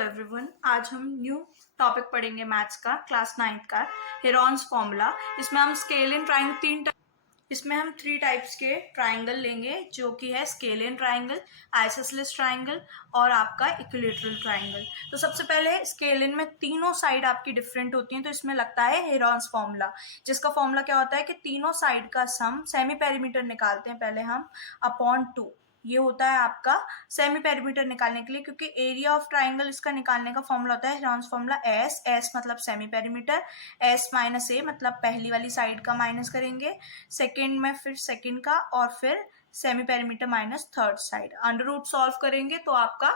Everyone, आज हम new topic पढ़ेंगे मैथ्स का, क्लास 9th का हेरॉन्स फॉर्मूला। इसमें हम स्केलिन ट्राइंगल इसमें हम 3 टाइप्स के ट्राइंगल लेंगे, जो कि है स्केलिन ट्राइंगल, आइसोसेलेस ट्राइंगल और आपका इक्विलैटरल ट्राइंगल। तो सबसे पहले स्केलिन में तीनों साइड आपकी डिफरेंट होती हैं, तो इसमें लगता है हेरॉन्स फॉर्मूला, जिसका फॉर्मूला क्या होता है कि तीनों साइड का सम, सेमी पेरीमीटर निकालते हैं पहले हम, अपॉन 2। ये होता है आपका सेमी पेरीमीटर निकालने के लिए, क्योंकि एरिया ऑफ ट्राइंगल इसका निकालने का फॉर्मूला होता है हेरॉन्स फॉर्मूला एस मतलब सेमी पेरीमीटर, एस माइनस ए मतलब पहली वाली साइड का माइनस करेंगे, सेकंड में फिर सेकंड का, और फिर semi perimeter minus third side. Under root solve करेंगे तो आपका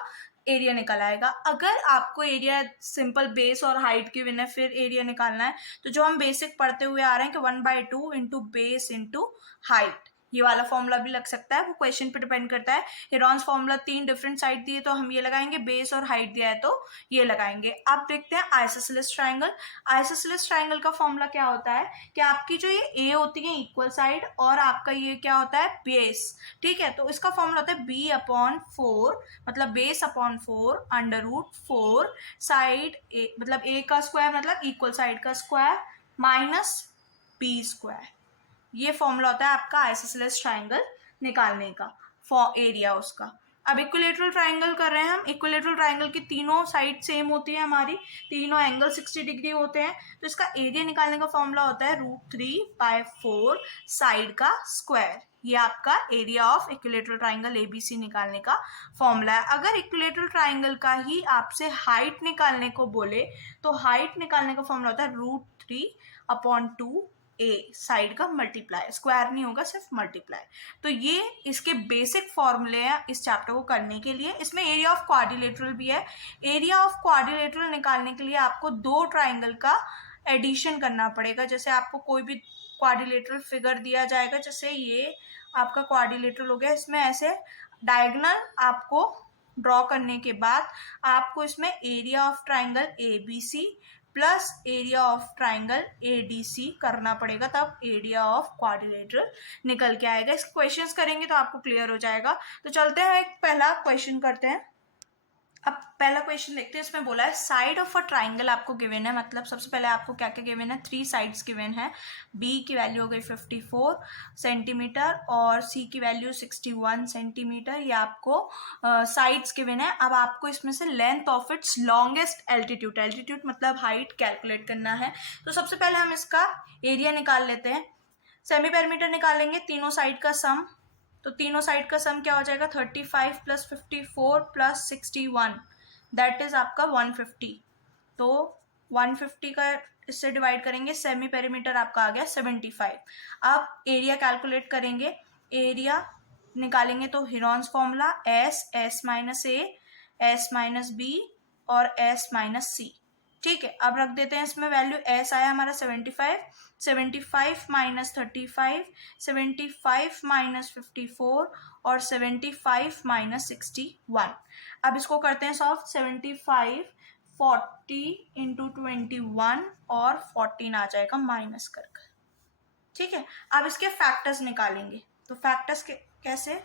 एरिया निकल आएगा। अगर आपको एरिया सिंपल बेस और हाइट की विन फिर एरिया निकालना है, तो जो हम बेसिक पढ़ते हुए आ रहे हैं कि 1/2 इंटू बेस इंटू हाइट, ये वाला फॉर्मूला भी लग सकता है, वो क्वेश्चन पे डिपेंड करता है। हेरॉन्स फॉर्मूला 3 डिफरेंट साइड दिए तो हम ये लगाएंगे, बेस और हाइट दिया है तो ये लगाएंगे। अब देखते हैं आइसोसेलेस ट्राइंगल। आइसोसेलेस ट्राइंगल का फॉर्मूला क्या होता है कि आपकी जो ये ए होती है इक्वल साइड, और आपका ये क्या होता है बेस, ठीक है। तो इसका फॉर्मूला होता है b/4, मतलब base upon 4 under root 4 side A, मतलब ए का स्क्वायर मतलब इक्वल साइड का स्क्वायर माइनस बी स्क्वायर। ये फॉर्मूला होता है आपका आइसोसेलेस ट्राइंगल निकालने का, फॉर एरिया उसका। अब इक्विलैटरल ट्राइंगल कर रहे हैं हम। इक्विलैटरल ट्राइंगल की तीनों साइड सेम होती है हमारी, तीनों एंगल 60 डिग्री होते हैं, तो इसका एरिया निकालने का फॉर्मूला होता है √3/4 साइड का स्क्वायर। ये आपका area of equilateral triangle ABC निकालने का फॉर्मूला है। अगर इक्विलैटरल ट्राइंगल का ही आपसे हाइट निकालने को बोले, तो हाइट निकालने का फॉर्मूला होता है √3/2 ए साइड का मल्टीप्लाई, स्क्वायर नहीं होगा, सिर्फ मल्टीप्लाई। तो ये इसके बेसिक फॉर्मूले हैं इस चैप्टर को करने के लिए। इसमें एरिया ऑफ क्वाड्रिलेटरल भी है। एरिया ऑफ क्वाड्रिलेटरल निकालने के लिए आपको 2 ट्राइंगल का एडिशन करना पड़ेगा। जैसे आपको कोई भी क्वाड्रिलेटरल फिगर दिया जाएगा, जैसे ये आपका क्वाड्रिलेटरल हो गया, इसमें ऐसे डायगोनल आपको ड्रॉ करने के बाद आपको इसमें area of triangle ABC plus area of triangle ADC करना पड़ेगा, तब एरिया ऑफ क्वाड्रिलेटरल निकल के आएगा। इस क्वेश्चंस करेंगे तो आपको क्लियर हो जाएगा। तो चलते हैं, एक पहला क्वेश्चन करते हैं। अब पहला क्वेश्चन देखते हैं। इसमें बोला है साइड ऑफ अ ट्राइंगल आपको गिवन है, मतलब सबसे पहले आपको क्या क्या गिवन है, 3 साइड्स गिवन है। बी की वैल्यू हो गई 54 सेंटीमीटर और सी की वैल्यू 61 सेंटीमीटर। ये आपको साइड्स गिवन है। अब आपको इसमें से length of its longest altitude, altitude मतलब हाइट, कैलकुलेट करना है। तो सबसे पहले हम इसका एरिया निकाल लेते हैं। सेमी पेरीमीटर निकालेंगे, तीनों साइड का सम। तो तीनों साइड का सम क्या हो जाएगा, 35 + 54 + 61, दैट इज आपका 150। तो 150 का इससे डिवाइड करेंगे, सेमी पेरीमीटर आपका आ गया 75। अब एरिया कैलकुलेट करेंगे। एरिया निकालेंगे तो हेरॉन्स फॉर्मूला S माइनस ए, S माइनस बी और S माइनस सी, ठीक है। अब रख देते हैं इसमें वैल्यू। S आया हमारा 75, 75 माइनस 35, 75 माइनस 54 और 75 माइनस 61। अब इसको करते हैं सॉल्व। 75 40 इंटू 21 और 14 आ जाएगा माइनस कर, ठीक है। अब इसके फैक्टर्स निकालेंगे। तो फैक्टर्स कैसे,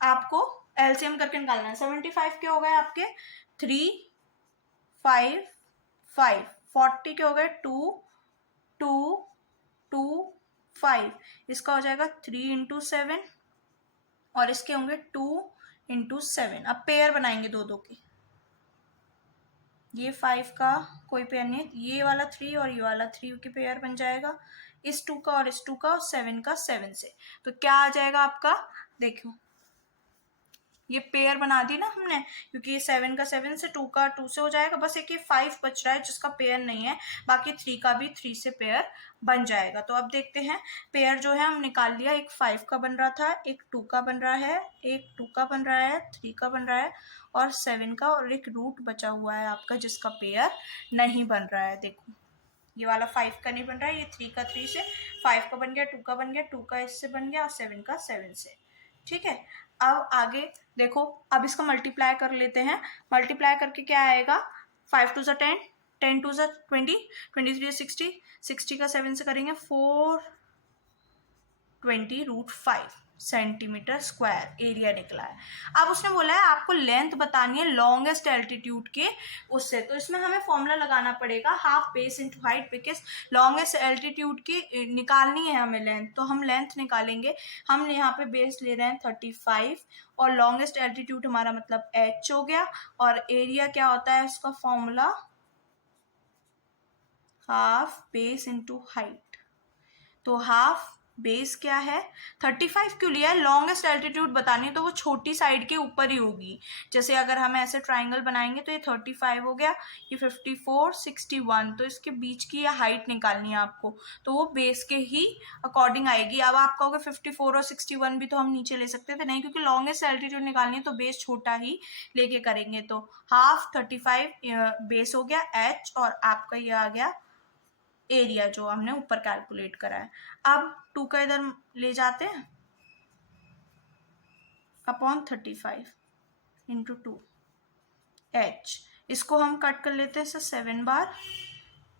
आपको एलसीएम करके निकालना है। 75 के हो गए आपके 3 5 5, 40 के हो गए 2 2 2 5, इसका हो जाएगा 3 इंटू 7 और इसके होंगे 2 इंटू 7। अब पेयर बनाएंगे दो दो के, ये 5 का कोई पेयर नहीं, ये वाला 3 और ये वाला 3 के पेयर बन जाएगा, इस 2 का और इस 2 का, और 7 का 7 से। तो क्या आ जाएगा आपका, देखो ये पेयर बना दी ना हमने, क्योंकि ये 7 का 7 से, 2 का 2 से हो जाएगा। बस एक ये 5 बच रहा है जिसका पेयर नहीं है, बाकी 3 का भी 3 से पेयर बन जाएगा। तो अब देखते हैं पेयर जो है हम निकाल लिया। एक 5 का बन रहा था, एक 2 का बन रहा है, एक 2 का बन रहा है, 3 का बन रहा है और 7 का, और एक रूट बचा हुआ है आपका जिसका पेयर नहीं बन रहा है। देखो ये वाला 5 का नहीं बन रहा है, ये 3 का 3 से, 5 का बन गया, 2 का बन गया, 2 का इससे बन गया और 7 का 7 से, ठीक है। अब आगे देखो, अब इसका मल्टीप्लाई कर लेते हैं। मल्टीप्लाई करके क्या आएगा, 5 2 10, 10 2 20, 23 60, 60 का 7 से करेंगे 420 √5, सेंटीमीटर स्क्वायर एरिया निकला है। अब उसने बोला है आपको लेंथ बतानी है लॉन्गेस्ट एल्टीट्यूड के उससे, तो इसमें हमें फॉर्मूला लगाना पड़ेगा half base into height, because longest altitude की निकालनी है हमें लेंथ, तो हम लेंथ निकालेंगे। हम यहाँ पे बेस ले रहे हैं 35 और लॉन्गेस्ट एल्टीट्यूड हमारा मतलब h हो गया, और एरिया क्या होता है उसका formula half base into height. तो हाफ बेस क्या है 35 क्यों लिया है, लॉन्गेस्ट एल्टीट्यूड बतानी है तो वो छोटी साइड के ऊपर ही होगी। जैसे अगर हम ऐसे ट्राइंगल बनाएंगे तो ये 35 हो गया, ये 54 61, तो इसके बीच की ये हाइट निकालनी है आपको, तो वो बेस के ही अकॉर्डिंग आएगी। अब आप कहोगे 54 और 61 भी तो हम नीचे ले सकते थे, नहीं, क्योंकि लॉन्गेस्ट एल्टीट्यूड निकालनी है तो बेस छोटा ही लेके करेंगे। तो हाफ 35 बेस हो गया h, और आपका ये आ गया एरिया जो हमने ऊपर कैलकुलेट करा है। अब 2 का इधर ले जाते हैं, अपॉन 35 इंटू 2 h, इसको हम कट कर लेते हैं 7 बार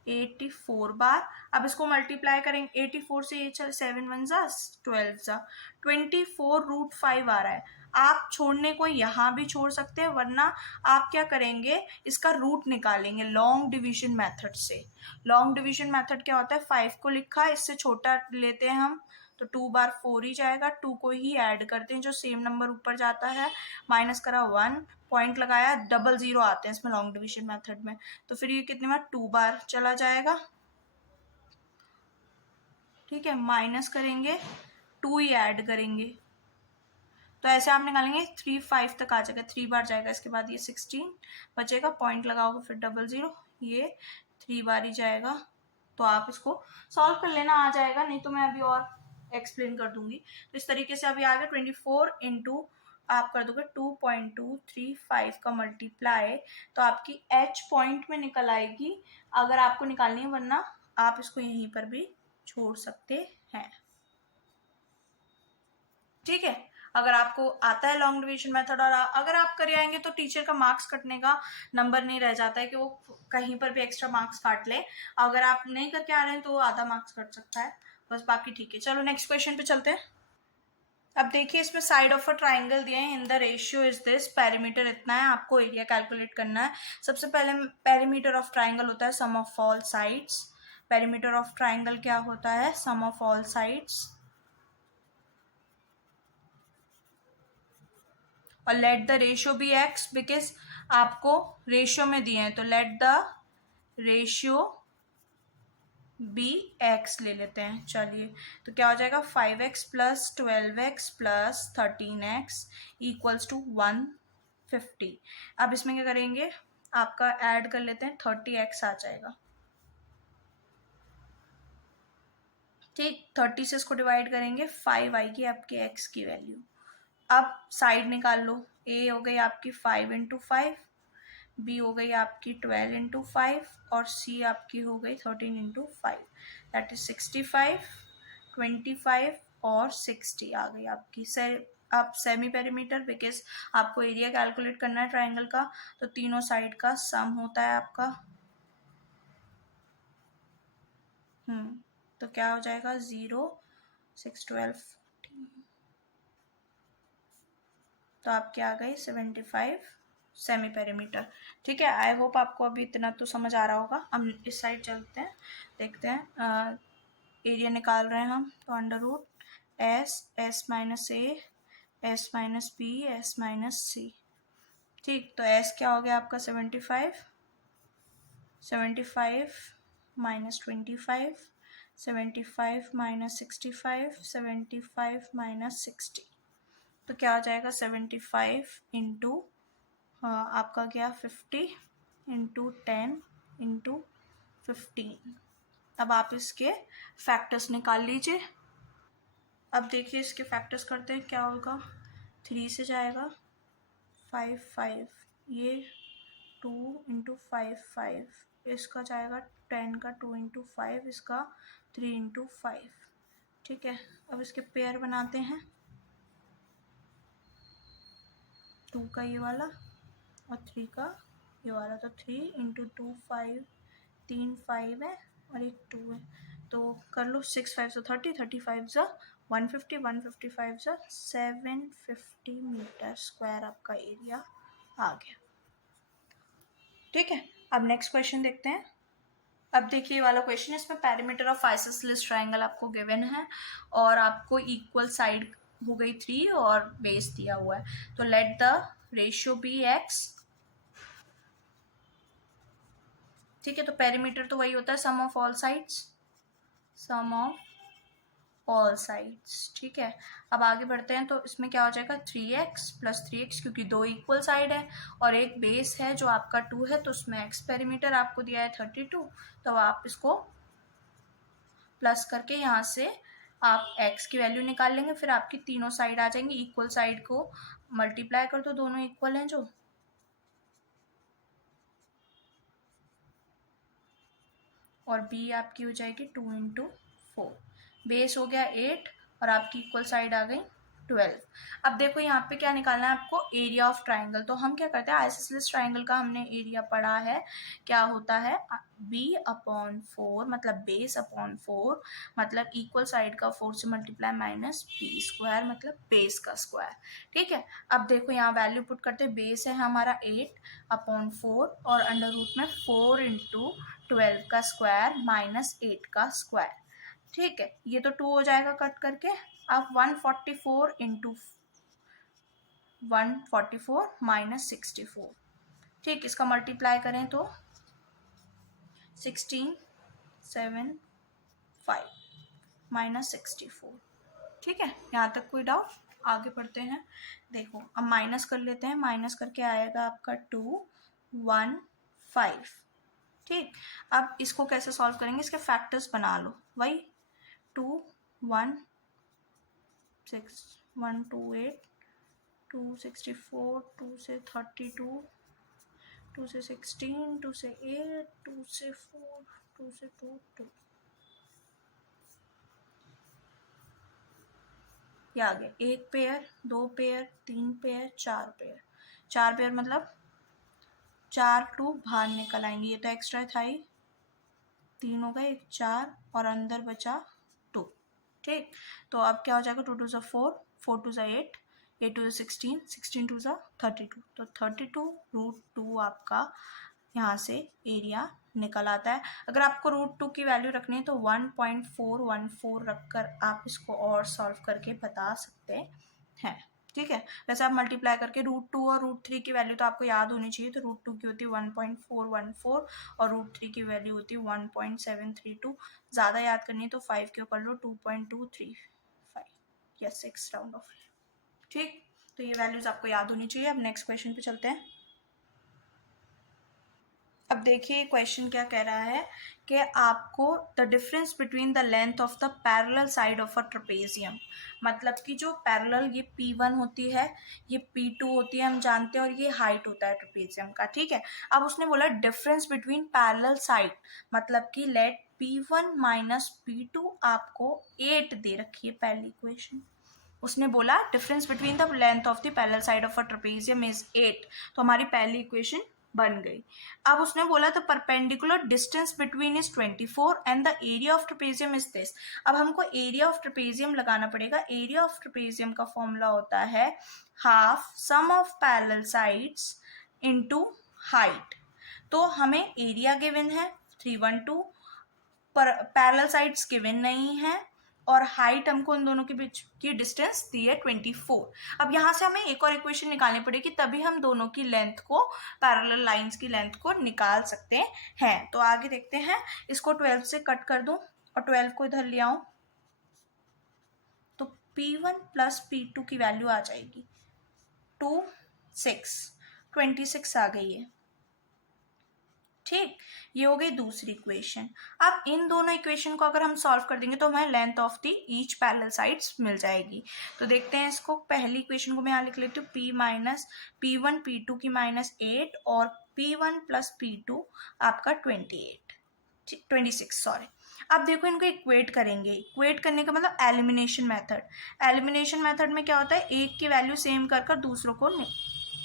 84 बार। अब इसको मल्टीप्लाई करेंगे 84 से, ये चल 7 1 जा 12 जा 24√5 आ रहा है। आप छोड़ने को यहाँ भी छोड़ सकते हैं, वरना आप क्या करेंगे इसका रूट निकालेंगे लॉन्ग डिवीजन मेथड से। लॉन्ग डिवीजन मेथड क्या होता है, 5 को लिखा, इससे छोटा लेते हैं हम, तो 2 बार 4 ही जाएगा, 2 को ही ऐड करते हैं जो सेम नंबर ऊपर जाता है, माइनस करा 1, पॉइंट लगाया, 00 आते हैं इसमें लॉन्ग डिवीजन मेथड में, तो फिर ये कितने बार 2 बार चला जाएगा। ठीक है, माइनस करेंगे 2 ही ऐड करेंगे, तो ऐसे आप निकालेंगे 3 5 तक आ जाएगा, 3 बार जाएगा, इसके बाद ये 16 बचेगा, पॉइंट लगाओगे फिर 00, ये 3 बार ही जाएगा। तो आप इसको सॉल्व कर लेना, आ जाएगा, नहीं तो मैं अभी और एक्सप्लेन कर दूंगी। तो इस तरीके से अभी आ गया 24 इंटू आप कर दोगे 2.235 का मल्टीप्लाई, तो आपकी h पॉइंट में निकल आएगी अगर आपको निकालनी है, वरना आप इसको यहीं पर भी छोड़ सकते हैं। ठीक है, अगर आपको आता है लॉन्ग डिवीजन मेथड और अगर आप करे आएंगे तो टीचर का मार्क्स कटने का नंबर नहीं रह जाता है कि वो कहीं पर भी एक्स्ट्रा मार्क्स काट ले। अगर आप नहीं करके आ रहे हैं तो आधा मार्क्स कट सकता है बस, बाकी ठीक है। चलो नेक्स्ट क्वेश्चन पे चलते हैं। अब देखिए इसमें साइड ऑफ अ ट्राइंगल दिए हैं, in the ratio is this, perimeter इतना है, आपको एरिया कैलकुलेट करना है। सबसे पहले पेरीमीटर ऑफ ट्राइंगल होता है sum of all sides. Perimeter of triangle क्या होता है, सम ऑफ ऑल साइड्स। और let the ratio be x, because आपको रेशियो में दिए हैं, तो let the ratio be x ले लेते हैं। चलिए, तो क्या हो जाएगा 5x plus 12x plus 13x equals to 150। अब इसमें क्या करेंगे, आपका ऐड कर लेते हैं, 30x आ जाएगा। ठीक, 30 से इसको डिवाइड करेंगे, 5 आएगी आपकी x की वैल्यू। अब साइड निकाल लो, a हो गई आपकी 5 इंटू 5, बी हो गई आपकी 12 इंटू 5, और सी आपकी हो गई 13 इंटू 5, दैट इज 65, 25 और 60 आ गई आपकी। अब सेमी पेरीमीटर, बिकॉज आपको एरिया कैलकुलेट करना है ट्राइंगल का, तो तीनों साइड का सम होता है आपका। तो क्या हो जाएगा 0 6 12 तो आपके आ गए 75 सेमी पेरीमीटर। ठीक है, आई होप आपको अभी इतना तो समझ आ रहा होगा। हम इस साइड चलते हैं, देखते हैं एरिया निकाल रहे हैं हम, तो under root S minus A S minus B S minus C. ठीक, तो एस क्या हो गया आपका 75 माइनस 25, 75 माइनस 65, 75 माइनस 60, तो क्या आ जाएगा 75 इंटू आपका क्या 50 इंटू 10 इंटू 15। अब आप इसके फैक्टर्स निकाल लीजिए। अब देखिए इसके फैक्टर्स करते हैं, क्या होगा 3 से जाएगा 5 5, ये 2 इंटू 5 5, इसका जाएगा 10 का 2 इंटू 5, इसका 3 इंटू 5। ठीक है, अब इसके पेयर बनाते हैं, 2 का ये वाला और 3 का ये वाला, तो 3 इंटू 2 5, 3 5 है और एक 2 है, तो कर लो 6 5 30, 35 जा 150 155 से 750 मीटर स्क्वायर आपका एरिया आ गया। ठीक है, अब नेक्स्ट क्वेश्चन देखते हैं। अब देखिए वाला क्वेश्चन, इसमें पेरीमीटर ऑफ आइसोसेलेस ट्रायंगल आपको गिवन है और आपको इक्वल साइड हो गई 3 और बेस दिया हुआ है। तो let the ratio be x। ठीक है, तो पेरीमीटर तो वही होता है sum of all sides, sum of all sides. ठीक है, अब आगे बढ़ते हैं। तो इसमें क्या हो जाएगा 3x प्लस 3x, क्योंकि दो इक्वल साइड है और एक बेस है जो आपका 2 है, तो उसमें x पेरीमीटर आपको दिया है 32। तो आप इसको प्लस करके यहाँ से आप x की वैल्यू निकाल लेंगे, फिर आपकी तीनों साइड आ जाएंगी। इक्वल साइड को मल्टीप्लाई कर दो, दोनों इक्वल हैं जो, और b आपकी हो जाएगी 2 × 4। बेस हो गया 8 और आपकी इक्वल साइड आ गई 12। अब देखो यहाँ पे क्या निकालना है आपको, एरिया ऑफ ट्राइंगल। तो हम क्या करते हैं, आइसोसेलेस ट्राइंगल का हमने एरिया पढ़ा है, क्या होता है b/4, मतलब बेस अपॉन 4, मतलब इक्वल साइड का 4 से मल्टीप्लाई माइनस b², मतलब बेस का स्क्वायर। ठीक है, अब देखो यहाँ वैल्यू पुट करते हैं। बेस है हमारा 8/4 और अंडर रूट में 4 × 12 का स्क्वायर माइनस 8 का स्क्वायर। ठीक है, ये तो 2 हो जाएगा कट करके। अब 144 × 144 माइनस 64। ठीक, इसका मल्टीप्लाई करें तो 16 7 5 माइनस 64। ठीक है, यहाँ तक कोई डाउट? आगे बढ़ते हैं। देखो अब माइनस कर लेते हैं, माइनस करके आएगा आपका 2 1 5। ठीक, अब इसको कैसे सॉल्व करेंगे, इसके फैक्टर्स बना लो। वही 2 1 6 1 2 8 2 64 2 से 32 2 से 16 2 से 8 2 से 4 2 से 2 2। ये आ गया 1 pair 2 pair 3 pair 4 pair. 4 pair मतलब 4 2 बाहर निकल आएंगे, ये तो एक्स्ट्रा था ही, 3 हो गए 4 और अंदर बचा 2। ठीक, तो अब क्या हो जाएगा, 2 2 सा 4 4 2 सा 8 8 2 सा 16 16 2 सा 32। तो 32√2 आपका यहाँ से एरिया निकल आता है। अगर आपको √2 की वैल्यू रखनी है तो 1.414 रखकर आप इसको और सॉल्व करके बता सकते हैं। ठीक है, वैसे आप मल्टीप्लाई करके √2 और √3 की वैल्यू तो आपको याद होनी चाहिए। तो √2 की होती है 1.414 और √3 की वैल्यू होती है 1.732। ज़्यादा याद करनी है तो 5 क्यों कर लो, 2.235 या 6 राउंड ऑफ। ठीक, तो ये वैल्यूज आपको याद होनी चाहिए। अब नेक्स्ट क्वेश्चन पे चलते हैं। अब देखिए क्वेश्चन क्या कह रहा है कि आपको the difference between the length of the parallel side of a trapezium, मतलब कि जो पैरेलल ये P1 होती है, ये P2 होती है, हम जानते हैं, और ये हाइट होता है ट्रेपेजियम का। ठीक है, अब उसने बोला डिफरेंस बिटवीन पैरेलल साइड, मतलब कि लेट P1 माइनस P2 आपको 8 दे रखी है पहली इक्वेशन। उसने बोला difference between the length of the parallel side of a trapezium is 8, तो हमारी पहली इक्वेशन बन गई। अब उसने बोला the perpendicular distance between is 24 and the area of trapezium is this. अब हमको एरिया ऑफ ट्रेपेजियम लगाना पड़ेगा। एरिया ऑफ ट्रेपेजियम का फॉर्मूला होता है half sum of parallel sides into height. तो हमें एरिया गिवन है 312, पर पैरेलल साइड्स गिवन नहीं है, और हाइट हमको इन दोनों के बीच की डिस्टेंस दी है 24। अब यहाँ से हमें एक और इक्वेशन निकालनी पड़ेगी, तभी हम दोनों की लेंथ को, पैरेलल लाइंस की लेंथ को निकाल सकते हैं। तो आगे देखते हैं, इसको 12 से कट कर दूं और 12 को इधर ले आऊं तो P1 प्लस P2 की वैल्यू आ जाएगी 2 6 26 आ गई है। ठीक, ये हो गई दूसरी इक्वेशन। अब इन दोनों इक्वेशन को अगर हम सॉल्व कर देंगे तो हमें length of the each parallel sides मिल जाएगी। तो देखते हैं इसको, पहली इक्वेशन को मैं यहाँ लिख लेती हूँ, P1 P2 की -8 और P1 प्लस P2 आपका 26 सॉरी। अब देखो इनको इक्वेट करेंगे। इक्वेट करने का मतलब एलिमिनेशन मेथड। एलिमिनेशन मेथड में क्या होता है, एक की वैल्यू सेम कर दूसरों को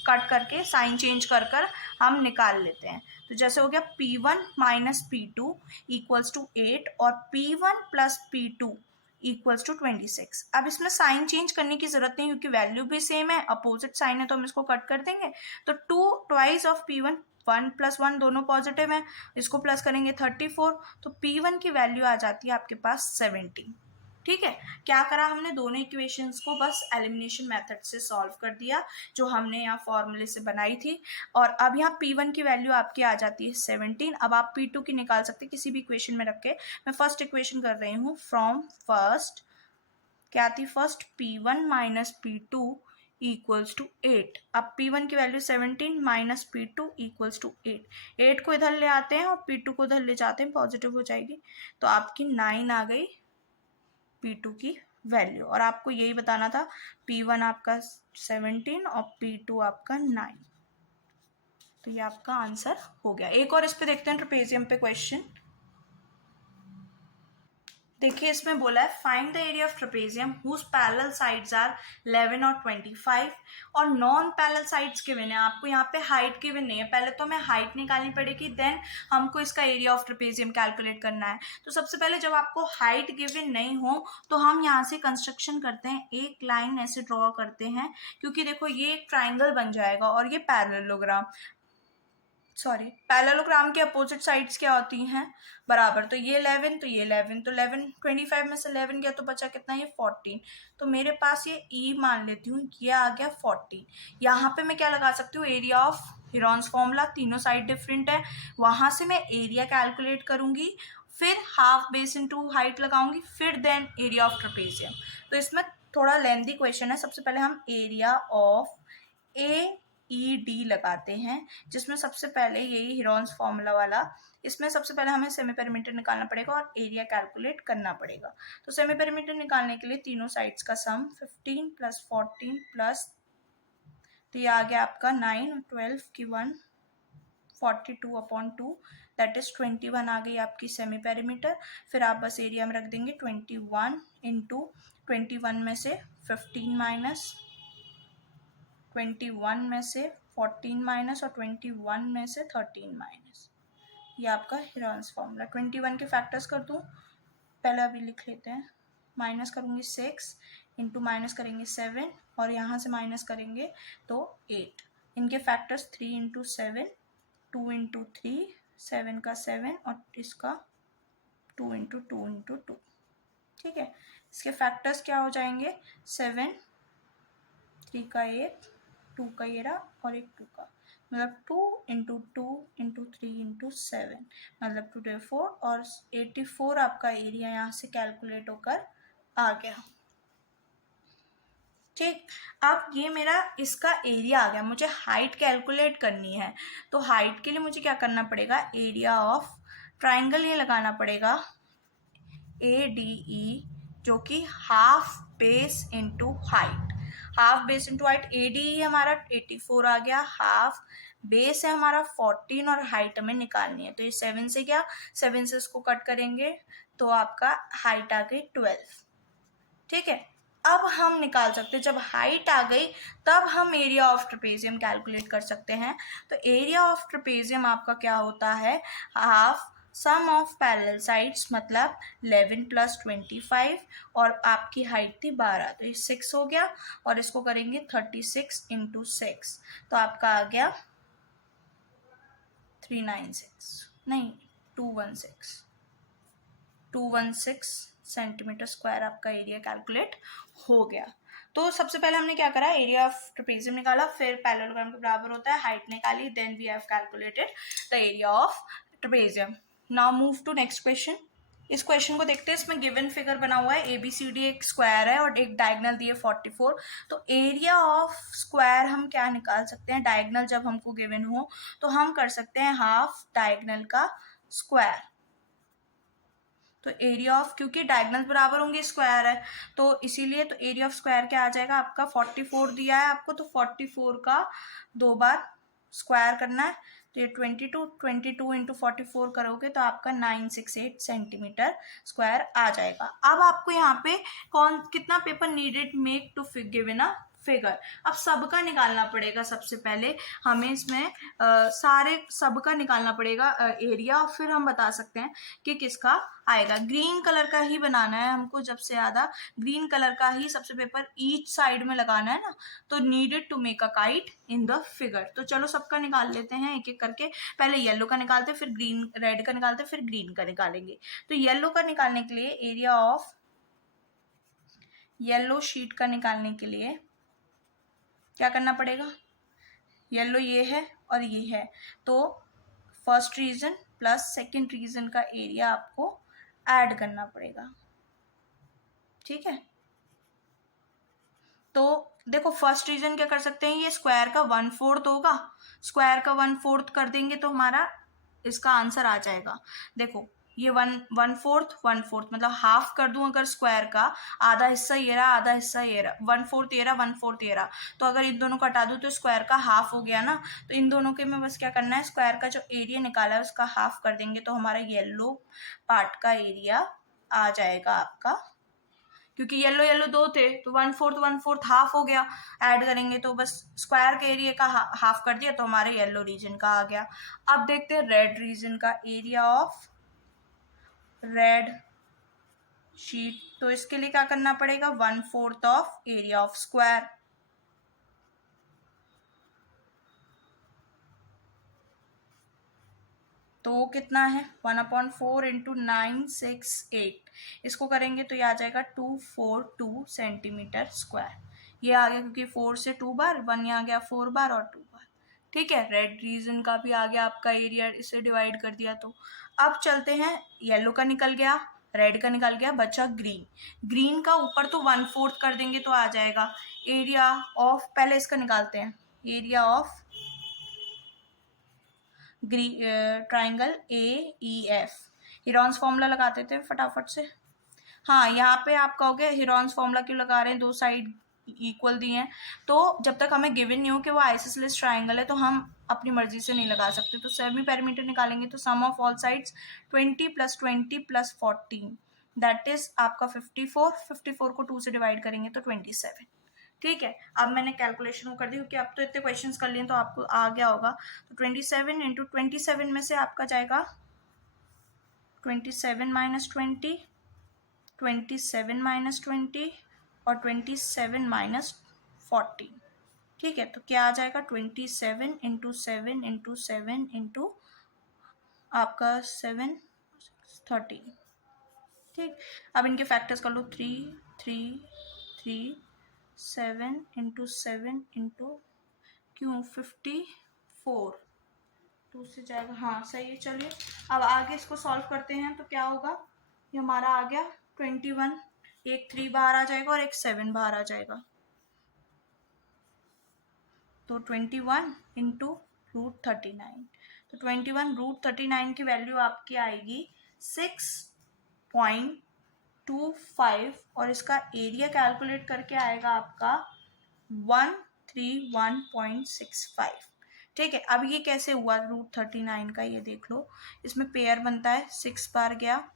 कट करके साइन चेंज कर हम निकाल लेते हैं। तो जैसे हो गया P1 minus P2 equals to 8 और P1 plus P2 equals to 26। अब इसमें साइन चेंज करने की जरूरत नहीं क्योंकि वैल्यू भी सेम है, अपोजिट साइन है तो हम इसको कट कर देंगे। तो 2 ट्वाइस ऑफ P1, 1 + 1 दोनों पॉजिटिव है, इसको प्लस करेंगे 34, तो P1 की वैल्यू आ जाती है आपके पास 17। ठीक है, क्या करा हमने, दोनों इक्वेशंस को बस एलिमिनेशन मेथड से सॉल्व कर दिया जो हमने यहाँ फॉर्मूले से बनाई थी। और अब यहाँ P1 की वैल्यू आपकी आ जाती है 17। अब आप P2 की निकाल सकते हैं किसी भी इक्वेशन में रख के। मैं फर्स्ट इक्वेशन कर रही हूँ, फ्रॉम फर्स्ट क्या थी, first P1 minus P2 equals to 8। अब P1 की value 17 minus P2 equals to 8। 8 को इधर ले आते हैं और P2 को इधर ले जाते हैं, पॉजिटिव हो जाएगी, तो आपकी 9 आ गई P2 की वैल्यू। और आपको यही बताना था, P1 आपका 17 और P2 आपका 9। तो ये आपका आंसर हो गया। एक और इस पे देखते हैं ट्रेपेजियम पे क्वेश्चन। देखिए इसमें बोला है find the area of trapezium whose parallel sides are 11 और 25 और नॉन पैरेलल साइड्स गिवन है। आपको यहाँ पे हाइट गिवन नहीं है, पहले तो हमें हाइट निकालनी पड़ेगी, देन हमको इसका एरिया ऑफ ट्रेपेजियम कैलकुलेट करना है। तो सबसे पहले जब आपको हाइट गिवन नहीं हो तो हम यहाँ से कंस्ट्रक्शन करते हैं, एक लाइन ऐसे ड्रॉ करते हैं क्योंकि देखो ये एक ट्राइंगल बन जाएगा और ये पैरेललोग्राम के अपोजिट साइड्स क्या होती हैं, बराबर। तो ये 11 तो ये 11, तो 11 25 में से 11 गया तो बचा कितना, ये 14। तो मेरे पास ये ई मान लेती हूँ, ये आ गया 14। यहाँ पे मैं क्या लगा सकती हूँ, एरिया ऑफ हेरॉन्स फॉर्मूला, तीनों साइड डिफरेंट है, वहां से मैं एरिया कैलकुलेट करूंगी, फिर हाफ बेस इनटू हाइट लगाऊंगी, फिर देन एरिया ऑफ ट्रेपेजियम। तो इसमें थोड़ा लेंथी क्वेश्चन है। सबसे पहले हम एरिया ऑफ AED लगाते हैं, जिसमें सबसे पहले यही हेरॉन्स फॉर्मूला वाला, इसमें सबसे पहले हमें सेमी पेरीमीटर निकालना पड़ेगा और एरिया कैलकुलेट करना पड़ेगा। तो सेमी पेरीमीटर निकालने के लिए तीनों साइड्स का सम 15 + 14 प्लस, तो ये आ गया आपका 9 और 12 की 1, 42/2, दैट इज 21 आ गई आपकी सेमी पेरीमीटर। फिर आप बस एरिया में रख देंगे 21 इंटू 21 में से 15 माइनस, 21 में से 14 माइनस और 21 में से 13 माइनस, ये आपका हेरॉन्स फॉर्मूला। 21 के फैक्टर्स कर दूँ, पहले अभी लिख लेते हैं, माइनस करूँगी 6 इंटू माइनस करेंगे 7 और यहाँ से माइनस करेंगे तो 8। इनके फैक्टर्स 3 इंटू 7, 2 इंटू 3, 7 का 7 और इसका 2 इंटू 2 इंटू 2। ठीक है, इसके फैक्टर्स क्या हो जाएंगे, 7, 3 का 8, 2 का 11 और एक 2 का, मतलब 2 इंटू 2 इंटू 3 इंटू 7, मतलब 24 और 84 आपका एरिया यहाँ से कैलकुलेट होकर आ गया। ठीक, अब ये मेरा इसका एरिया आ गया, मुझे हाइट कैलकुलेट करनी है। तो हाइट के लिए मुझे क्या करना पड़ेगा, एरिया ऑफ ट्राइंगल ये लगाना पड़ेगा ADE, जो कि half base into height, half base into height. ADE हमारा 84 आ गया, हाफ बेस है हमारा 14 और हाइट हमें निकालनी है। तो ये 7 से गया, 7 से इसको कट करेंगे तो आपका हाइट आ गई 12। ठीक है, अब हम निकाल सकते हैं, जब हाइट आ गई तब हम एरिया ऑफ ट्रेपेजियम कैलकुलेट कर सकते हैं। तो एरिया ऑफ ट्रेपेजियम आपका क्या होता है, half sum of parallel sides, मतलब 11 + 25 और आपकी हाइट थी 12, तो ये 6 हो गया और इसको करेंगे 36 इंटू 6, तो आपका आ गया 396 नहीं 216 सेंटीमीटर स्क्वायर आपका एरिया कैलकुलेट हो गया। तो सबसे पहले हमने क्या करा, एरिया ऑफ ट्रेपेजियम निकाला, फिर पैरेललोग्राम के बराबर होता है, हाइट निकाली, then we have calculated the area of trapezium. Now move to next question. इस क्वेश्चन को देखते हैं, इसमें गिवन फिगर बना हुआ है ABCD, एक स्क्वायर है और एक डायगोनल दी है 44। तो एरिया ऑफ स्क्वायर हम क्या निकाल सकते हैं, डायगोनल जब हमको गिवन हो तो हम कर सकते हैं हाफ डायगोनल का स्क्वायर। तो एरिया ऑफ, क्योंकि डायगोनल बराबर होंगे स्क्वायर है तो इसीलिए, तो एरिया ऑफ स्क्वायर क्या आ जाएगा आपका, 44 दिया है आपको, तो 44 का 2 बार स्क्वायर करना है, तो ये 22 इंटू 44 करोगे तो आपका 968 सेंटीमीटर स्क्वायर आ जाएगा। अब आपको यहाँ पे कितना paper needed make to given a figure. अब सबका निकालना पड़ेगा, सबसे पहले हमें इसमें सारे सबका निकालना पड़ेगा एरिया, और फिर हम बता सकते हैं कि किसका आएगा। ग्रीन कलर का ही बनाना है हमको, जब से ज़्यादा ग्रीन कलर का ही सबसे पेपर ईच साइड में लगाना है ना, तो needed to make a kite in the figure. तो चलो सबका निकाल लेते हैं एक एक करके। पहले येलो का निकालते, फिर ग्रीन, रेड का निकालते, फिर ग्रीन का निकालेंगे। तो येलो का निकालने के लिए, एरिया ऑफ येलो शीट का निकालने के लिए क्या करना पड़ेगा, येलो ये है और ये है, तो first region plus second region का एरिया आपको ऐड करना पड़ेगा, ठीक है। तो देखो फर्स्ट रीजन क्या कर सकते हैं, ये स्क्वायर का 1/4 होगा, स्क्वायर का 1/4 कर देंगे तो हमारा इसका आंसर आ जाएगा। देखो ये 1/4 मतलब हाफ कर दूं अगर स्क्वायर का, आधा हिस्सा ये रहा, आधा हिस्सा ये रहा, 1/4 ये रहा, 1/4 ये रहा, तो अगर इन दोनों को हटा दूं तो स्क्वायर का हाफ हो गया ना। तो इन दोनों के में बस क्या करना है, स्क्वायर का जो एरिया निकाला है उसका हाफ कर देंगे तो हमारा येलो पार्ट का एरिया आ जाएगा आपका, क्योंकि येलो येलो दो थे तो 1/4 हाफ हो गया, ऐड करेंगे तो बस स्क्वायर के एरिया का हाफ कर दिया तो हमारे येलो रीजन का आ गया। अब देखते हैं रेड रीजन का एरिया ऑफ रेड शीट। तो इसके लिए क्या करना पड़ेगा, 1/4 ऑफ एरिया ऑफ स्क्वायर। तो वो कितना है, 1/4 इंटू 968, इसको करेंगे तो ये आ जाएगा 242 सेंटीमीटर स्क्वायर। ये आ गया क्योंकि 4 से 2 बार, 1 यहाँ गया 4 बार और 2 बार, ठीक है। रेड रीजन का भी आ गया आपका एरिया, इसे डिवाइड कर दिया। तो अब चलते हैं, येलो का निकल गया, रेड का निकल गया, बचा ग्रीन। ग्रीन का ऊपर तो 1/4 कर देंगे तो आ जाएगा एरिया ऑफ, पहले इसका निकालते हैं, area of triangle A E F. Heron's formula लगाते थे फटाफट से। हाँ यहाँ पे आप कहोगे हिरॉन्स फॉर्मूला क्यों लगा रहे हैं, दो साइड इक्वल दिए हैं, तो जब तक हमें गिवन नहीं हो कि वो आइसोसेलेस ट्राइंगल है तो हम अपनी मर्जी से नहीं लगा सकते। तो सेमी पेरीमीटर निकालेंगे तो sum of all sides 20 + 20 + 14 that is आपका 54। 54 को 2 से डिवाइड करेंगे तो 27, ठीक है। अब मैंने कैलकुलेशन कर दी क्योंकि अब तो इतने क्वेश्चंस कर लिए तो आपको आ गया होगा। तो 27 इंटू 27 में से आपका जाएगा 27 - 20, 27 - 20 और 27 - 40, ठीक है। तो क्या आ जाएगा, 27 इंटू 7 इंटू 7 इंटू आपका 7 13, ठीक। अब इनके फैक्टर्स कर लो, 3 3 3 7 इंटू 7 इंटू क्यों 54, 2 से जाएगा, हाँ सही है। चलिए अब आगे इसको सॉल्व करते हैं तो क्या होगा, ये हमारा आ गया 21, एक 3 बाहर आ जाएगा और एक 7 बाहर आ जाएगा, तो 21 इंटू √39। तो 21 √39 की वैल्यू आपकी आएगी 6.25 और इसका एरिया कैलकुलेट करके आएगा आपका 131.65, ठीक है। अब ये कैसे हुआ √39 का, ये देख लो, इसमें पेयर बनता है, 6 बार गया,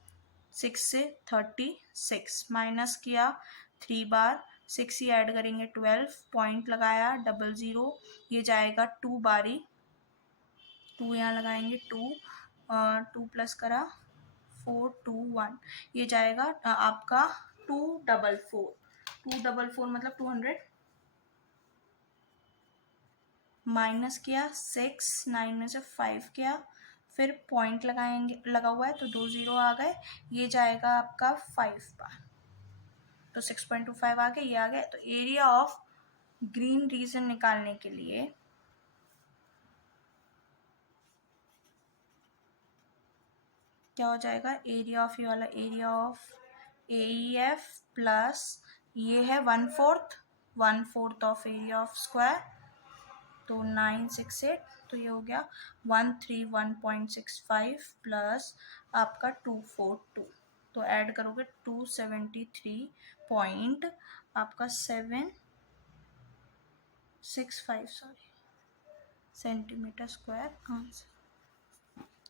6 से 36 माइनस किया 3 बार, 6 ही ऐड करेंगे 12, पॉइंट लगाया 00, ये जाएगा 2 बारी, 2 यहाँ लगाएंगे 2, 2 प्लस करा 4 2 1, ये जाएगा आपका 244, 244 मतलब 200, माइनस किया 6, 9 में से 5 किया, फिर पॉइंट लगाएंगे, लगा हुआ है तो 2 0 आ गए, ये जाएगा आपका 5 बार, तो 6.25 आ गया, ये आ गया। तो एरिया ऑफ ग्रीन रीजन निकालने के लिए क्या हो जाएगा, एरिया ऑफ, ये वाला एरिया ऑफ AEF प्लस ये है 1/4 ऑफ एरिया ऑफ स्क्वायर, तो 968, तो ये हो गया 131.65 प्लस आपका 242, तो ऐड करोगे 273 पॉइंट आपका 765 सॉरी सेंटीमीटर स्क्वायर आंसर।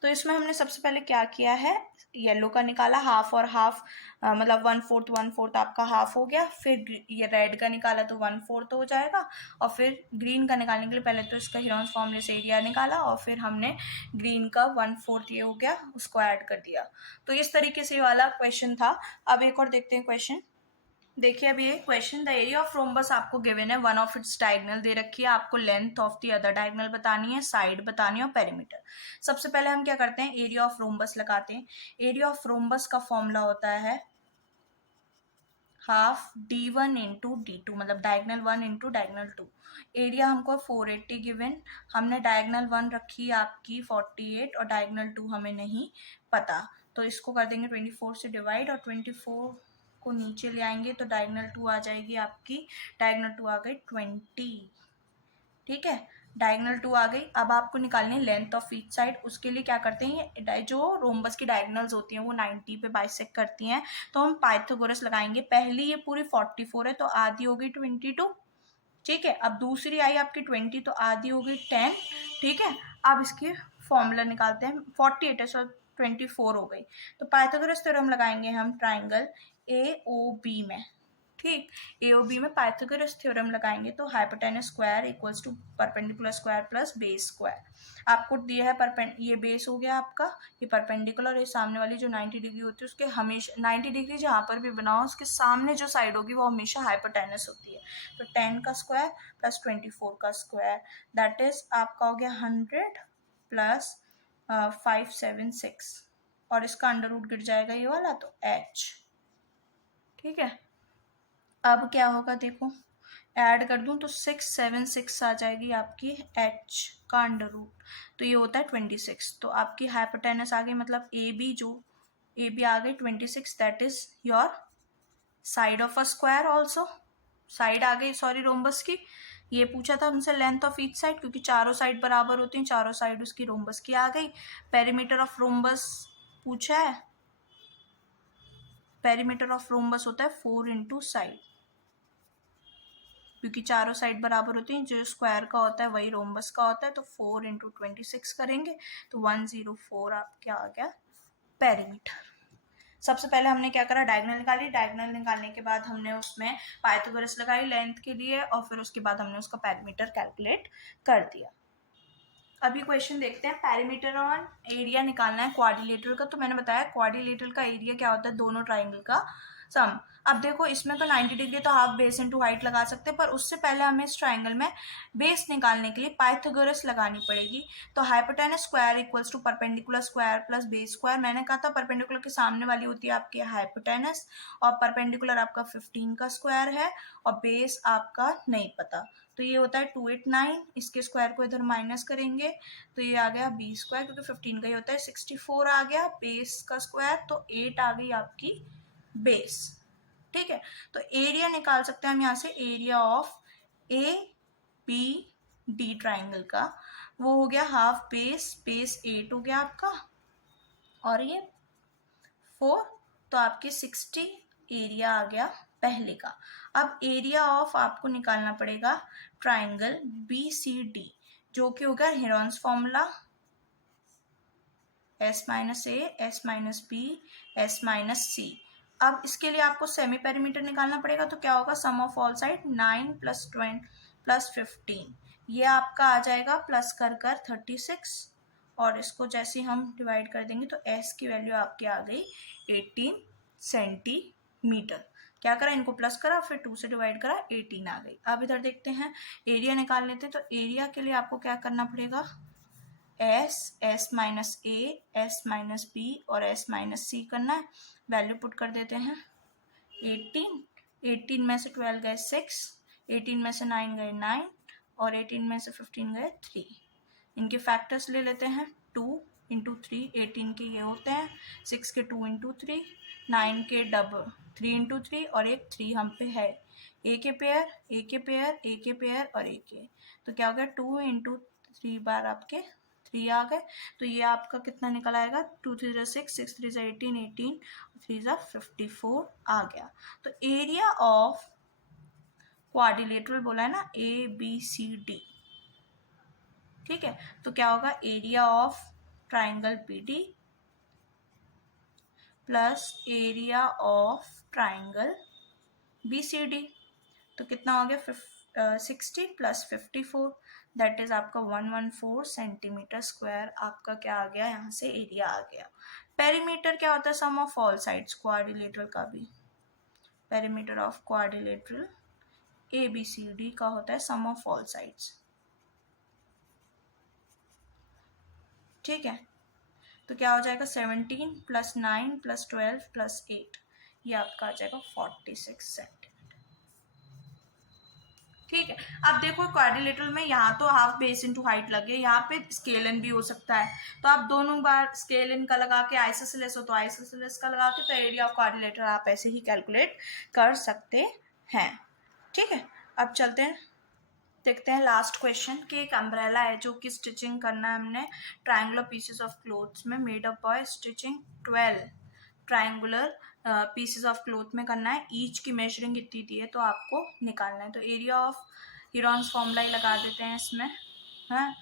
तो इसमें हमने सबसे पहले क्या किया है, येलो का निकाला हाफ और हाफ, मतलब 1/4 आपका हाफ हो गया। फिर ये रेड का निकाला तो 1/4 हो जाएगा। और फिर ग्रीन का निकालने के लिए पहले तो इसका हीरोन्स फॉर्मूले से एरिया निकाला और फिर हमने ग्रीन का 1/4 ये हो गया उसको ऐड कर दिया। तो इस तरीके से वाला क्वेश्चन था। अब एक और देखते हैं क्वेश्चन। देखिए अभी ये question, the area of rhombus आपको गिवन है, वन ऑफ इट्स डायगोनल दे रखी है, आपको length of the other diagonal बतानी है, साइड बतानी है और पेरीमीटर। सबसे पहले हम क्या करते हैं, एरिया ऑफ रोम्बस लगाते हैं। एरिया ऑफ रोम्बस का फॉर्मूला होता है हाफ d1 इंटू d2, मतलब डायगोनल 1 इंटू डायगोनल 2। एरिया हमको 480 गिवन, हमने डायगोनल 1 रखी है आपकी 48 और डायगोनल 2 हमें नहीं पता, तो इसको कर देंगे 24 से डिवाइड और 24 को नीचे ले आएंगे तो डायगोनल 2 आ जाएगी आपकी, डायगोनल 2 आ गई 20। ठीक है, डायगोनल 2 आ गई। अब आपको निकालनी है लेंथ ऑफ ईच साइड। उसके लिए क्या करते हैं, ये जो रोम्बस की डायगोनल्स होती हैं वो 90 पे बाइसेक्ट करती हैं, तो हम पाइथागोरस लगाएंगे। पहली ये पूरी 44 है तो आधी होगी 22। ठीक है, अब दूसरी आई आपकी 20 तो आधी हो गई 10। ठीक है, अब इसकी फॉर्मूला निकालते हैं, 48 है सो 24 हो गई, तो पाइथागोरस थ्योरम लगाएंगे हम ट्राइंगल AOB में। ठीक, AOB में पाइथागोरस थ्योरम लगाएंगे तो hypotenuse square equals to perpendicular square plus base square. आपको दिया है ये बेस हो गया आपका, ये परपेंडिकुलर, ये सामने वाली जो 90 डिग्री होती है उसके हमेशा 90 डिग्री जहाँ पर भी बनाओ उसके सामने जो साइड होगी वो हमेशा हाइपोटेनस होती है। तो 10 का स्क्वायर प्लस 24 का स्क्वायर, दैट इज आपका हो गया 100 प्लस 576 और इसका अंडर रूट गिर जाएगा ये वाला तो h। ठीक है, अब क्या होगा देखो, ऐड कर दूं तो 676 आ जाएगी आपकी h का अंडर रूट, तो ये होता है 26। तो आपकी हाइपोटेनस आ गई, मतलब ए बी आ गई 26, that is your side of a square also. Side आ गई सॉरी रोम्बस की। ये पूछा था हमसे लेंथ ऑफ ईच साइड, क्योंकि चारों साइड बराबर होती हैं, चारों साइड उसकी रोम्बस की आ गई। पेरीमीटर ऑफ रोम्बस पूछा है, पेरीमीटर ऑफ रोम्बस होता है 4 इंटू साइड, क्योंकि चारों साइड बराबर होती हैं, जो स्क्वायर का होता है वही रोम्बस का होता है, तो 4 इंटू 26 करेंगे तो 104 आपके आ गया पेरीमीटर। सबसे पहले हमने क्या करा, डायगोनल निकाली, डायगोनल निकालने के बाद हमने उसमें पाइथागोरस लगाई लेंथ के लिए और फिर उसके बाद हमने उसका पेरीमीटर कैलकुलेट कर दिया। अभी क्वेश्चन देखते हैं, पेरीमीटर और एरिया निकालना है क्वाड्रिलेटरल का। तो मैंने बताया क्वाड्रिलेटरल का एरिया क्या होता है, दोनों ट्राइंगल का सम। अब देखो इसमें तो 90 डिग्री तो हाफ बेस इनटू हाइट लगा सकते हैं, पर उससे पहले हमें इस ट्राइंगल में बेस निकालने के लिए पाइथागोरस लगानी पड़ेगी। तो hypotenuse square equals to perpendicular square plus base square. मैंने कहा था परपेंडिकुलर के सामने वाली होती है आपकी हाइपोटेनस और परपेंडिकुलर आपका 15 का स्क्वायर है और बेस आपका नहीं पता, तो ये होता है 289। इसके स्क्वायर को इधर माइनस करेंगे तो ये आ गया बी स्क्वायर, क्योंकि 15 का ही होता है। 64 आ गया बेस का स्क्वायर, तो 8 आ गई आपकी बेस। ठीक है, तो एरिया निकाल सकते हैं हम यहाँ से, एरिया ऑफ ABD ट्राइंगल का वो हो गया हाफ बेस, बेस 8 हो गया आपका और ये 4, तो आपके 60 एरिया आ गया पहले का। अब एरिया ऑफ आपको निकालना पड़ेगा ट्राइंगल BCD, जो कि होगा Heron's formula S minus A, S minus B, S minus C। अब इसके लिए आपको सेमी पेरीमीटर निकालना पड़ेगा, तो क्या होगा, sum of all side 9 plus 20 plus 15, ये आपका आ जाएगा प्लस कर 36 और इसको जैसे हम डिवाइड कर देंगे तो S की वैल्यू आपकी आ गई 18 सेंटीमीटर। क्या करा, इनको प्लस करा फिर 2 से डिवाइड करा, 18 आ गई। अब इधर देखते हैं एरिया निकाल लेते हैं, तो एरिया के लिए आपको क्या करना पड़ेगा, S minus A, S minus B और S माइनस C करना है। वैल्यू पुट कर देते हैं 18 में से 12 गए 6, 18 में से 9 गए 9 और 18 में से 15 गए 3। इनके फैक्टर्स ले लेते हैं, 2 इंटू 3, 18 के ये होते हैं, 6 के 2 इंटू 3, 9 के डबल 3 इंटू 3 और एक 3 हम पे है, ए के पेयर ए के पेयर ए के पेयर और ए के, तो क्या हो गया 2 इंटू 3 बार आपके 3 आ गए। तो ये आपका कितना निकल आएगा, 2 3 जा 6, 6 3 जा 18, 18 3 जा 54 आ गया। तो एरिया ऑफ क्वाड्रिलेटरल बोला है ना ABCD, ठीक है, तो क्या होगा area of triangle PD plus area of triangle BCD। तो कितना हो गया 60 प्लस 54, दैट इज आपका 114 सेंटीमीटर स्क्वायर। आपका क्या आ गया यहाँ से एरिया आ गया। पेरीमीटर क्या होता है, sum of all sides, quadrilateral का भी पेरीमीटर ऑफ क्वाड्रिलेटरल ABCD का होता है सम ऑफ ऑल साइड्स। ठीक है, तो क्या हो जाएगा 17 प्लस 9 प्लस 12 प्लस 8, ये आपका आ जाएगा 46 सेंटीमीटर। ठीक है, अब देखो क्वाड्रिलेटरल में यहाँ तो हाफ बेस इंटू हाइट लगे, यहाँ पे स्केलन भी हो सकता है, तो आप दोनों बार स्केलन का लगा के, आइसोसेलेस हो तो आइसोसेलेस का लगा के, तो एरिया ऑफ क्वाड्रिलेटरल आप ऐसे ही कैलकुलेट कर सकते हैं। ठीक है, अब चलते हैं देखते हैं लास्ट क्वेश्चन कि एक अम्ब्रेला है जो कि स्टिचिंग करना है हमने ट्रायंगुलर पीसेस ऑफ क्लोथ्स में, made up by stitching 12 triangular pieces of cloth में करना है। ईच की मेजरिंग इतनी दी है तो आपको निकालना है। तो एरिया ऑफ हीरोन्स फॉर्मूला ही लगा देते हैं इसमें, हाँ।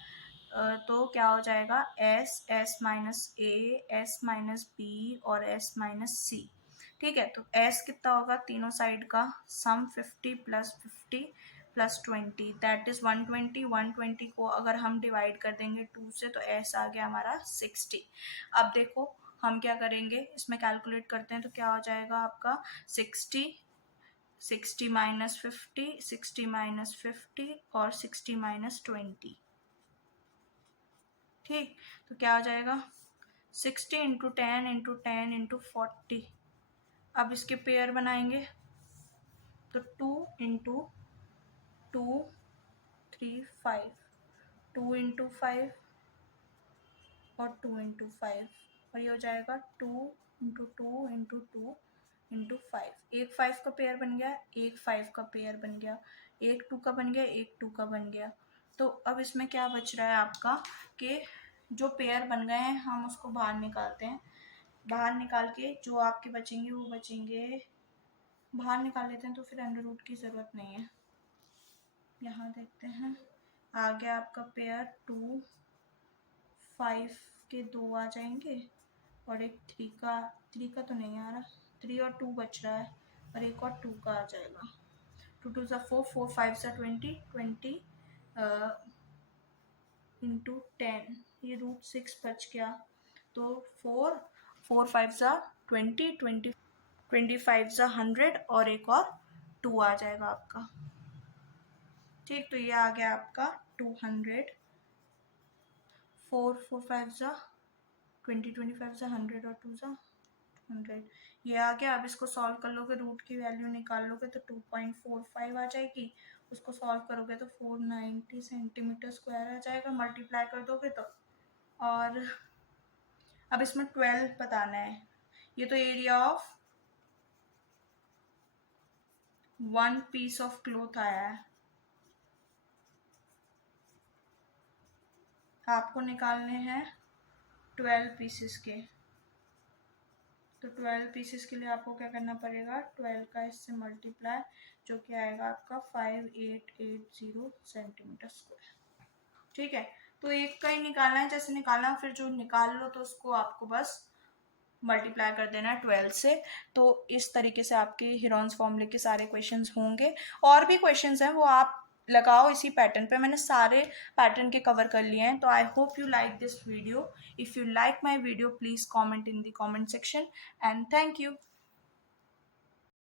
तो क्या हो जाएगा S minus A, S minus B और S माइनस C। ठीक है, तो S कितना होगा तीनों साइड का सम 50 प्लस 50 प्लस 20, दैट इज 120। 120 को अगर हम डिवाइड कर देंगे 2 से तो S आ गया हमारा 60। अब देखो हम क्या करेंगे, इसमें कैलकुलेट करते हैं तो क्या हो जाएगा आपका 60 माइनस 50, 60 माइनस 50 और 60 माइनस 20। ठीक, तो क्या हो जाएगा 60 इंटू 10 इंटू 10 इंटू 40। अब इसके पेयर बनाएंगे तो 2 इंटू 2 3 5, 2 इंटू 5 और 2 इंटू 5, और ये हो जाएगा 2 इंटू 2 इंटू 2 इंटू 5। एक 5 का पेयर बन गया, एक 5 का पेयर बन गया, एक 2 का बन गया, एक 2 का बन गया। तो अब इसमें क्या बच रहा है आपका कि जो पेयर बन गए हैं हम उसको बाहर निकालते हैं। बाहर निकाल के जो आपके बचेंगे वो बचेंगे, बाहर निकाल लेते हैं तो फिर अंडर रूट की ज़रूरत नहीं है। यहाँ देखते हैं आ गया आपका पेयर 2 5 के 2 आ जाएंगे और एक 3 का तो नहीं आ रहा, 3 और 2 बच रहा है और एक और 2 का आ जाएगा। 2 2 4, 4 5 20, 20 इंटू 10, ये रूट 6 बच गया। तो 4 4 5 20, 20 25 100 और एक और 2 आ जाएगा आपका। ठीक, तो ये आ गया आपका 200, 4 4 5 20, 25 100 और 2 100, ये आ गया। अब इसको सॉल्व कर लोगे, रूट की वैल्यू निकाल लोगे तो 2.45 आ जाएगी। उसको सॉल्व करोगे तो 490 सेंटीमीटर स्क्वायर आ जाएगा, मल्टीप्लाई कर दोगे तो। और अब इसमें 12 बताना है। ये तो area of 1 piece of cloth आया है, आपको निकालने हैं 12 पीसेस के। तो 12 पीसेस के लिए आपको क्या करना पड़ेगा, 12 का इससे मल्टीप्लाई, जो कि आएगा आपका 5880 सेंटीमीटर स्क्वायर। ठीक है, तो एक का ही निकालना है, जैसे निकालना फिर जो निकाल लो तो उसको आपको बस मल्टीप्लाई कर देना है 12 से। तो इस तरीके से आपके हीरोन्स फॉर्मूले के सारे क्वेश्चंस होंगे। और भी क्वेश्चंस हैं वो आप लगाओ इसी पैटर्न पे, मैंने सारे पैटर्न के कवर कर लिए हैं। तो I hope you like this video. If you like my video please comment in the comment section and thank you.